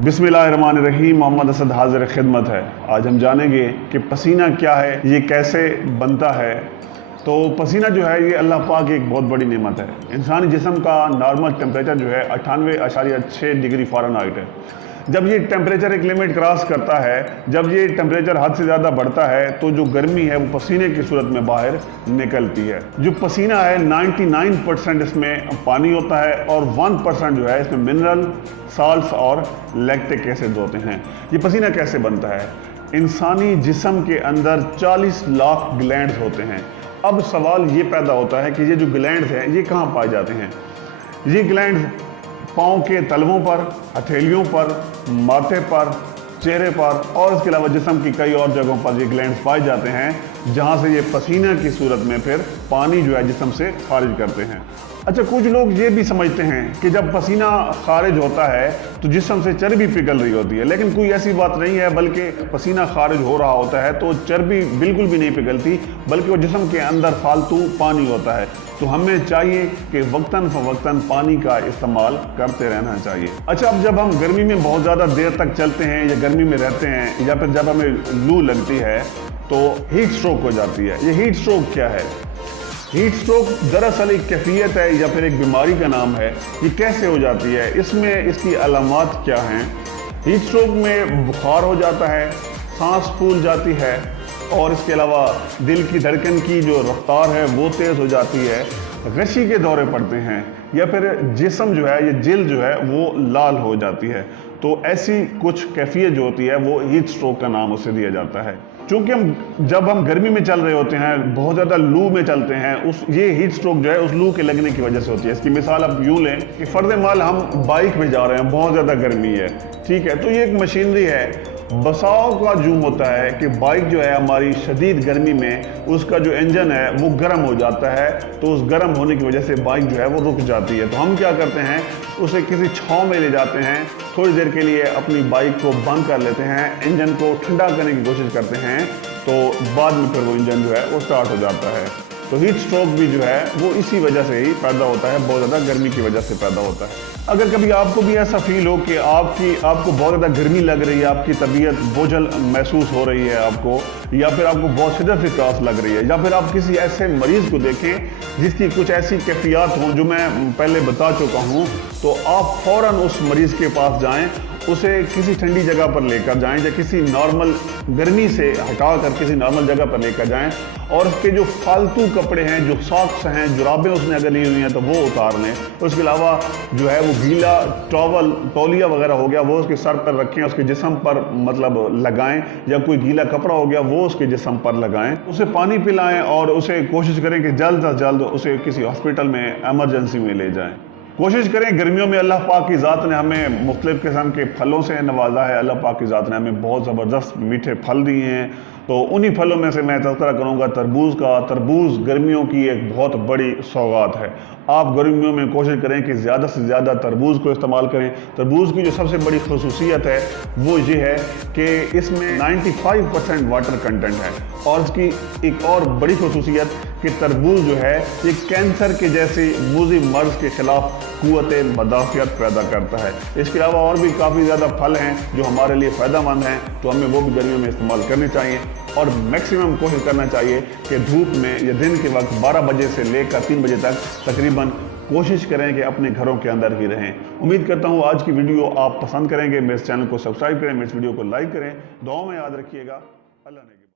बिस्मिल्लाहिर्रहमानिर्रहीम। मोहम्मद असद हाजिर खिदमत है। आज हम जानेंगे कि पसीना क्या है, ये कैसे बनता है। तो पसीना जो है ये अल्लाह पाक की एक बहुत बड़ी नेमत है। इंसानी जिस्म का नॉर्मल टेम्परेचर जो है 98.6 डिग्री फ़ारेनहाइट है। जब ये टेम्परेचर एक लिमिट क्रॉस करता है, जब ये टेम्परेचर हद से ज़्यादा बढ़ता है, तो जो गर्मी है वो पसीने की सूरत में बाहर निकलती है। जो पसीना है 99% इसमें पानी होता है और 1% जो है इसमें मिनरल, साल्ट्स और लैक्टिक एसिड होते हैं। ये पसीना कैसे बनता है? इंसानी जिस्म के अंदर 40 लाख ग्लैंड्स होते हैं। अब सवाल ये पैदा होता है कि ये जो ग्लैंड्स हैं ये कहाँ पाए जाते हैं? ये ग्लैंड्स पाँव के तलवों पर, हथेलियों पर, माथे पर, चेहरे पर और इसके अलावा जिस्म की कई और जगहों पर ये ग्लैंड्स पाए जाते हैं, जहाँ से ये पसीना की सूरत में फिर पानी जो है जिस्म से खारिज करते हैं। अच्छा, कुछ लोग ये भी समझते हैं कि जब पसीना खारिज होता है तो जिस्म से चर्बी पिघल रही होती है, लेकिन कोई ऐसी बात नहीं है। बल्कि पसीना खारिज हो रहा होता है तो चर्बी बिल्कुल भी नहीं पिघलती, बल्कि वो जिस्म के अंदर फालतू पानी होता है। तो हमें चाहिए कि वक्तन फ़वक्तन पानी का इस्तेमाल करते रहना चाहिए। अच्छा, अब जब हम गर्मी में बहुत ज़्यादा देर तक चलते हैं या गर्मी में रहते हैं या फिर जब हमें लू लगती है तो हीट स्ट्रोक हो जाती है। ये हीट स्ट्रोक क्या है? हीट स्ट्रोक दरअसल एक कैफियत है या फिर एक बीमारी का नाम है। ये कैसे हो जाती है, इसमें इसकी अलामात क्या हैं? हीट स्ट्रोक में बुखार हो जाता है, सांस फूल जाती है और इसके अलावा दिल की धड़कन की जो रफ्तार है वो तेज़ हो जाती है, गशी के दौरे पड़ते हैं या फिर जिस्म जो है, ये जिल्द जो है वो लाल हो जाती है। तो ऐसी कुछ कैफियत जो होती है वो हीट स्ट्रोक का नाम उसे दिया जाता है। क्योंकि जब हम गर्मी में चल रहे होते हैं, बहुत ज़्यादा लू में चलते हैं, ये हीट स्ट्रोक जो है उस लू के लगने की वजह से होती है। इसकी मिसाल आप यूँ लें कि फ़र्ज़ माल हम बाइक पे जा रहे हैं, बहुत ज़्यादा गर्मी है, ठीक है, तो ये एक मशीनरी है। बसाव का यूँ होता है कि बाइक जो है हमारी शदीद गर्मी में उसका जो इंजन है वो गर्म हो जाता है, तो उस गर्म होने की वजह से बाइक जो है वो रुक जाती है। तो हम क्या करते हैं, उसे किसी छाँव में ले जाते हैं, थोड़ी देर के लिए अपनी बाइक को बंद कर लेते हैं, इंजन को ठंडा करने की कोशिश करते हैं, तो बाद में फिर वो इंजन जो है वो स्टार्ट हो जाता है। तो हीट स्ट्रोक भी जो है वो इसी वजह से ही पैदा होता है, बहुत ज़्यादा गर्मी की वजह से पैदा होता है। अगर कभी आपको भी ऐसा फील हो कि आपको बहुत ज़्यादा गर्मी लग रही है, आपकी तबीयत बोझल महसूस हो रही है आपको, या फिर आपको बहुत शिद्दत से प्यास लग रही है, या फिर आप किसी ऐसे मरीज़ को देखें जिसकी कुछ ऐसी कैफियत हों जो मैं पहले बता चुका हूँ, तो आप फ़ौरन उस मरीज़ के पास जाएँ, उसे किसी ठंडी जगह पर लेकर जाएं या किसी नॉर्मल गर्मी से हटाकर किसी नॉर्मल जगह पर लेकर जाएं और उसके जो फालतू कपड़े हैं, जो सॉक्स हैं, जुराबें उसने अगर ली हुई हैं तो वो उतार लें। उसके अलावा जो है वो गीला टॉवल, तौलिया वगैरह हो गया वो उसके सर पर रखें, उसके जिस्म पर मतलब लगाएं, या कोई गीला कपड़ा हो गया वो उसके जिस्म पर लगाएं। उसे पानी पिलाएं और उसे कोशिश करें कि जल्द अज जल्द उसे किसी हॉस्पिटल में एमरजेंसी में ले जाएं। कोशिश करें, गर्मियों में अल्लाह पाक की ज़ात ने हमें मुख्तलिफ़ किस्म के फलों से नवाजा है। अल्लाह पाक की ज़ात ने हमें बहुत ज़बरदस्त मीठे फल दिए हैं, तो उन्हीं फलों में से मैं तज़किरा करूँगा तरबूज का। तरबूज गर्मियों की एक बहुत बड़ी सौगात है। आप गर्मियों में कोशिश करें कि ज़्यादा से ज़्यादा तरबूज को इस्तेमाल करें। तरबूज की जो सबसे बड़ी खसूसियत है वो ये है कि इसमें 95% वाटर कंटेंट है, और इसकी एक और बड़ी खसूसियत कि तरबूज जो है ये कैंसर के जैसे मूज़ी मर्ज़ के ख़िलाफ़ क़ुव्वत मदाफ़ियत पैदा करता है। इसके अलावा और भी काफ़ी ज़्यादा फल हैं जो हमारे लिए फ़ायदेमंद हैं, तो हमें वो भी गर्मियों में इस्तेमाल करने चाहिए। और मैक्सिमम कोशिश करना चाहिए कि धूप में या दिन के वक्त 12 बजे से लेकर 3 बजे तक तकरीबन कोशिश करें कि अपने घरों के अंदर ही रहें। उम्मीद करता हूँ आज की वीडियो आप पसंद करेंगे। मेरे चैनल को सब्सक्राइब करें, मेरे इस वीडियो को लाइक करें, दुआओं में याद रखिएगा। अल्लाह ने